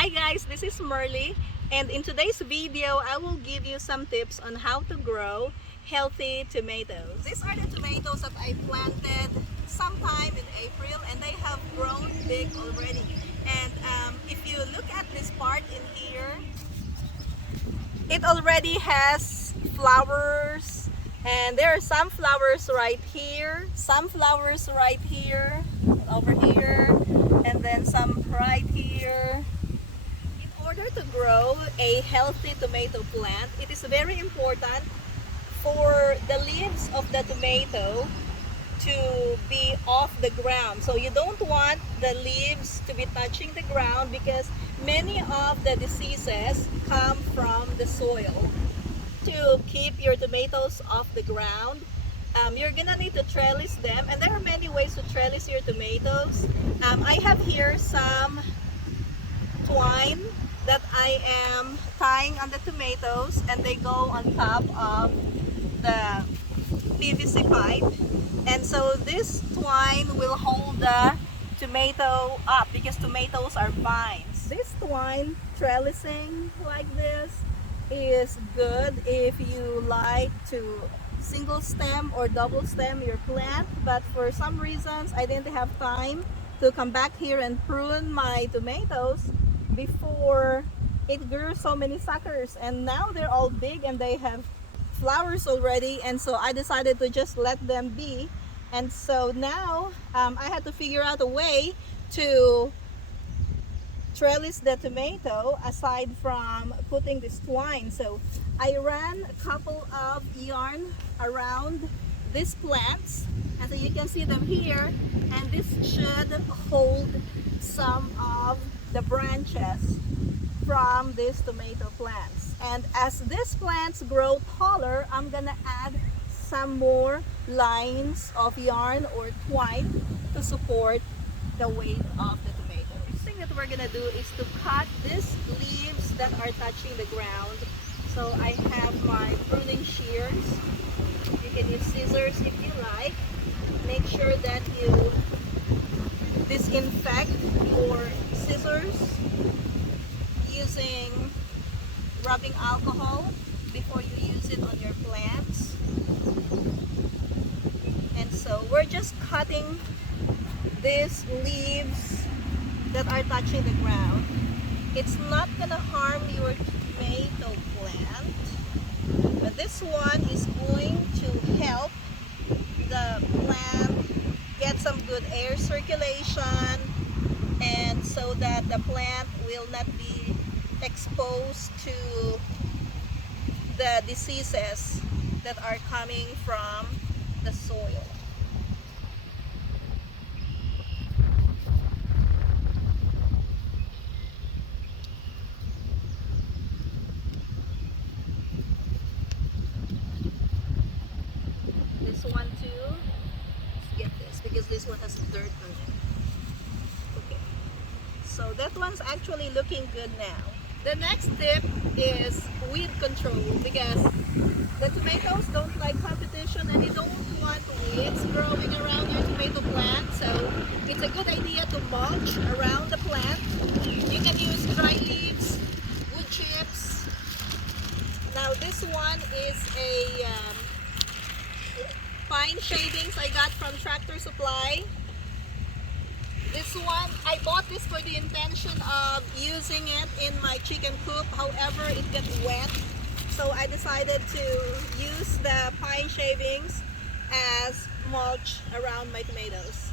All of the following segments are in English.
Hi guys, this is Merly, and in today's video I will give you some tips on how to grow healthy tomatoes. These are the tomatoes that I planted sometime in April and they have grown big already. And if you look at this part in here, it already has flowers, and there are some flowers right here, some flowers right here, over here, and then some right here. In order to grow a healthy tomato plant, it is very important for the leaves of the tomato to be off the ground. So you don't want the leaves to be touching the ground because many of the diseases come from the soil. To keep your tomatoes off the ground, you're gonna need to trellis them, and there are many ways to trellis your tomatoes. I have here some twine that I am tying on the tomatoes, and they go on top of the PVC pipe, and so this twine will hold the tomato up because tomatoes are vines. This twine trellising like this is good if you like to single stem or double stem your plant, but for some reasons I didn't have time to come back here and prune my tomatoes before it grew so many suckers, and now they're all big and they have flowers already, and so I decided to just let them be. And so now I had to figure out a way to trellis the tomato aside from putting this twine. So I ran a couple of yarn around these plants, and so you can see them here, and this should hold some of the branches from these tomato plants. And as these plants grow taller, I'm gonna add some more lines of yarn or twine to support the weight of the tomatoes. The thing that we're gonna do is to cut these leaves that are touching the ground. So I have my pruning shears. You can use scissors if you like. Make sure that you disinfect your scissors using rubbing alcohol before you use it on your plants. And so we're just cutting these leaves that are touching the ground. It's not gonna harm your tomato plant, but this one is going to help the plant get some good air circulation, and so that the plant will not be exposed to the diseases that are coming from the soil. This one too, let's get this because this one has dirt on it. Okay, so that one's actually looking good now. The next tip is weed control, because the tomatoes don't like competition and you don't want weeds growing around your tomato plant. So it's a good idea to mulch around the plant. You can use dry leaves, wood chips. Now this one is a pine shavings I got from Tractor Supply. This one, I bought this for the intention of using it in my chicken coop. However, it got wet, so I decided to use the pine shavings as mulch around my tomatoes.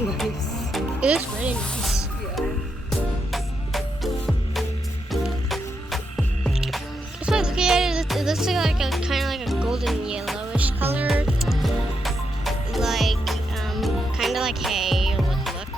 looks nice. It looks really nice. If I look at it, it looks like a kind of like a golden yellowish color, like kind of like hay would look.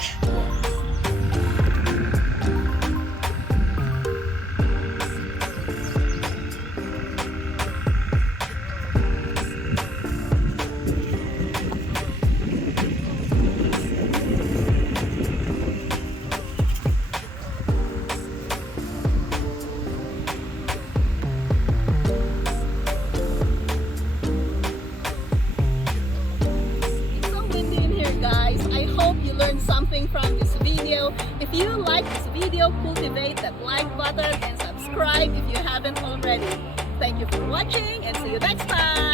Something from this video. If you like this video, cultivate that like button and subscribe if you haven't already. Thank you for watching and see you next time.